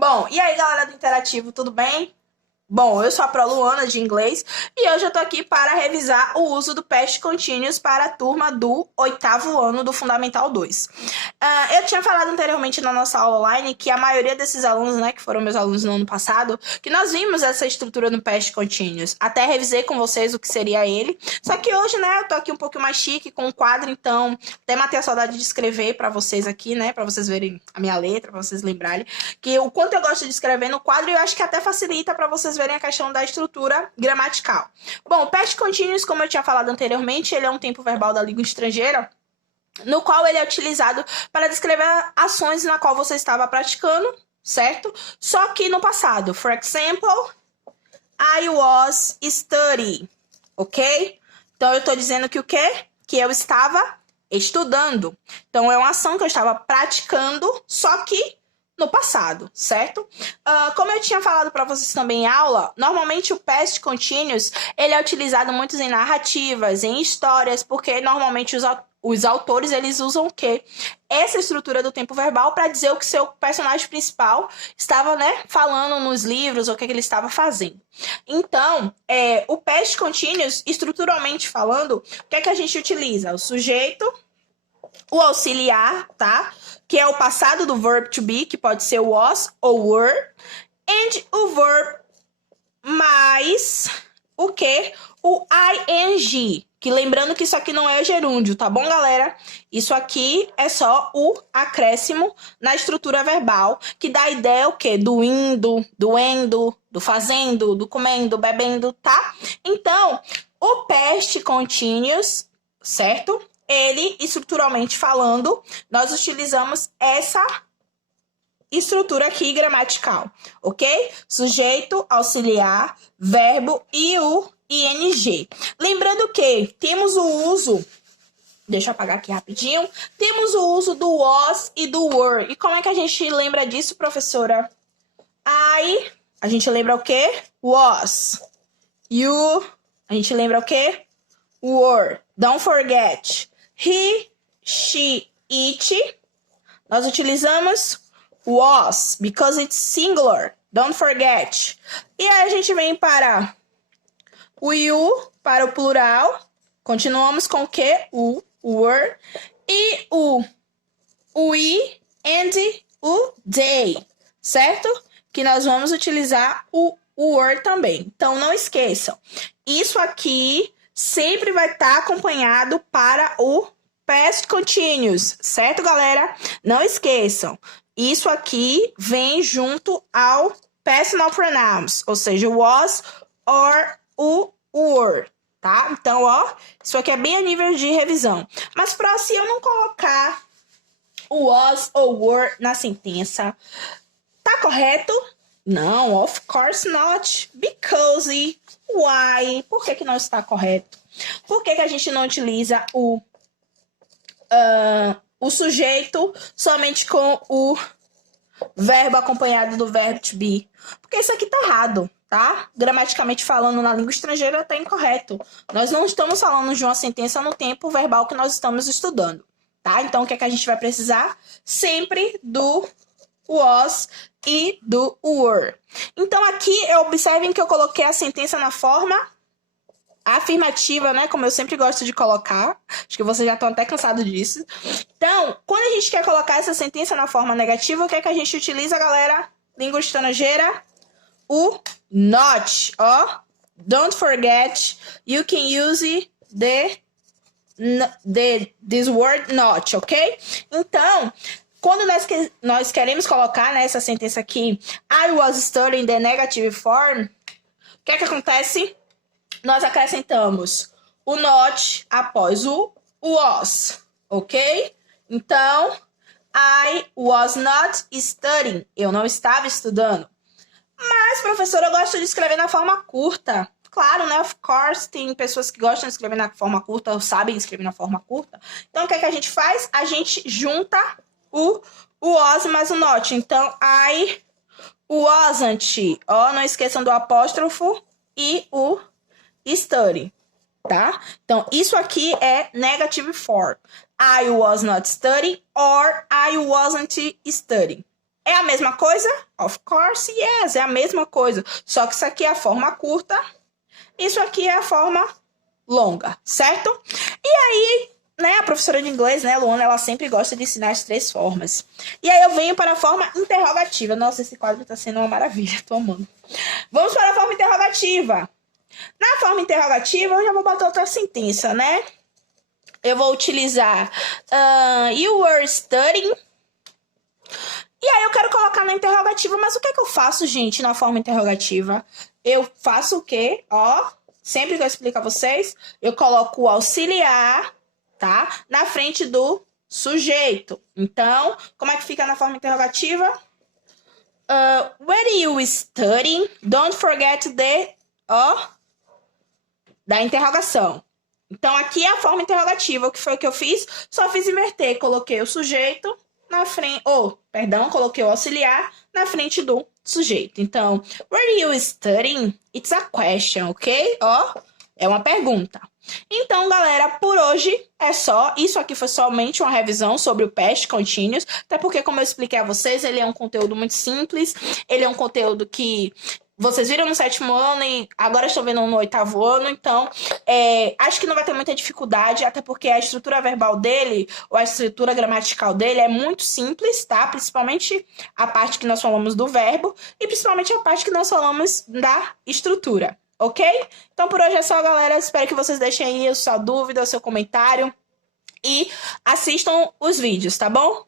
Bom, e aí galera do Interativo, tudo bem? Bom, eu sou a Luana de inglês e hoje eu tô aqui para revisar o uso do Past Continuous para a turma do 8º ano do Fundamental 2. Eu tinha falado anteriormente na nossa aula online que a maioria desses alunos, né, que foram meus alunos no ano passado, que nós vimos essa estrutura no Past Continuous. Até revisei com vocês o que seria ele. Só que hoje, né, eu tô aqui um pouco mais chique com um quadro, então até matei a saudade de escrever para vocês aqui, né, para vocês verem a minha letra, para vocês lembrarem que o quanto eu gosto de escrever no quadro, e eu acho que até facilita para vocês verem a questão da estrutura gramatical. Bom, o past continuous, como eu tinha falado anteriormente, ele é um tempo verbal da língua estrangeira, no qual ele é utilizado para descrever ações na qual você estava praticando, certo? Só que no passado. For example, I was studying, ok? Então eu estou dizendo que o quê? Que eu estava estudando. Então é uma ação que eu estava praticando, só que no passado, certo? Como eu tinha falado para vocês também em aula, normalmente o past continuous, ele é utilizado muito em narrativas, em histórias, porque normalmente os autores, eles usam o quê? Essa estrutura do tempo verbal para dizer o que seu personagem principal estava, né, falando nos livros, ou o que ele estava fazendo. Então, o past continuous, estruturalmente falando, o que é que a gente utiliza? O sujeito, o auxiliar, tá? Que é o passado do verb to be, que pode ser was ou were, and o verb mais o que? O ing, que lembrando que isso aqui não é gerúndio, tá bom, galera? Isso aqui é só o acréscimo na estrutura verbal, que dá a ideia o quê? Do indo, do endo, do fazendo, do comendo, bebendo, tá? Então, o past continuous, certo? Ele, estruturalmente falando, nós utilizamos essa estrutura aqui gramatical, ok? Sujeito, auxiliar, verbo e o ing. Lembrando que temos o uso, deixa eu apagar aqui rapidinho, temos o uso do was e do were. E como é que a gente lembra disso, professora? A gente lembra o quê? Was. You, a gente lembra o quê? Were. Don't forget. He, she, it. Nós utilizamos was, because it's singular. Don't forget. E aí a gente vem para o you, para o plural. Continuamos com o quê? O were. E o we and o they. Certo? Que nós vamos utilizar o were também. Então, não esqueçam. Isso aqui sempre vai estar acompanhado para o past continuous, certo, galera? Não esqueçam, isso aqui vem junto ao personal pronouns, ou seja, o was or o were, tá? Então, ó, isso aqui é bem a nível de revisão. Mas para se eu não colocar o was ou were na sentença, tá correto? Não, of course not, because... Why? Por que não está correto? Por que a gente não utiliza o sujeito somente com o verbo acompanhado do verbo to be? Porque isso aqui tá errado, tá? Gramaticalmente falando, na língua estrangeira tá incorreto. Nós não estamos falando de uma sentença no tempo verbal que nós estamos estudando, tá? Então, o que a gente vai precisar? Sempre do was e do were. Então, aqui, observem que eu coloquei a sentença na forma afirmativa, né? Como eu sempre gosto de colocar. Acho que vocês já estão até cansados disso. Então, quando a gente quer colocar essa sentença na forma negativa, o que é que a gente utiliza, galera? Língua estrangeira? O not, ó. Don't forget, you can use this word not, ok? Então, quando nós queremos colocar, né, essa sentença aqui, I was studying the negative form, o que é que acontece? Nós acrescentamos o not após o was, ok? Então, I was not studying. Eu não estava estudando. Mas, professora, eu gosto de escrever na forma curta. Claro, né? Of course, tem pessoas que gostam de escrever na forma curta ou sabem escrever na forma curta. Então, o que é que a gente faz? A gente junta o was mais o not. Então, I wasn't. Ó, não esqueçam do apóstrofo e o study, tá? Então, isso aqui é negative form. I was not studying or I wasn't studying. É a mesma coisa? Of course, yes, é a mesma coisa. Só que isso aqui é a forma curta, isso aqui é a forma longa, certo? E aí, né, a professora de inglês, né, Luana, ela sempre gosta de ensinar as 3 formas. E aí eu venho para a forma interrogativa. Nossa, esse quadro tá sendo uma maravilha, tô amando. Vamos para a forma interrogativa. Na forma interrogativa, eu já vou botar outra sentença, né? Eu vou utilizar you were studying. E aí eu quero colocar na interrogativa, mas o que é que eu faço, gente, na forma interrogativa? Eu faço o quê? Ó, sempre que eu explico a vocês, eu coloco o auxiliar, tá? Na frente do sujeito. Então, como é que fica na forma interrogativa? Were you studying? Don't forget the... Ó, da interrogação. Então, aqui é a forma interrogativa. O que foi que eu fiz? Só fiz inverter. Coloquei o sujeito na frente... coloquei o auxiliar na frente do sujeito. Então, were you studying? It's a question, ok? Ó, é uma pergunta. Então, galera, por hoje é só. Isso aqui foi somente uma revisão sobre o Past Continuous. Até porque, como eu expliquei a vocês, ele é um conteúdo muito simples. Ele é um conteúdo que... Vocês viram no 7º ano e agora estou vendo no 8º ano, então acho que não vai ter muita dificuldade, até porque a estrutura verbal dele, ou a estrutura gramatical dele é muito simples, tá? Principalmente a parte que nós falamos do verbo e principalmente a parte que nós falamos da estrutura, ok? Então por hoje é só, galera. Espero que vocês deixem aí a sua dúvida, o seu comentário e assistam os vídeos, tá bom?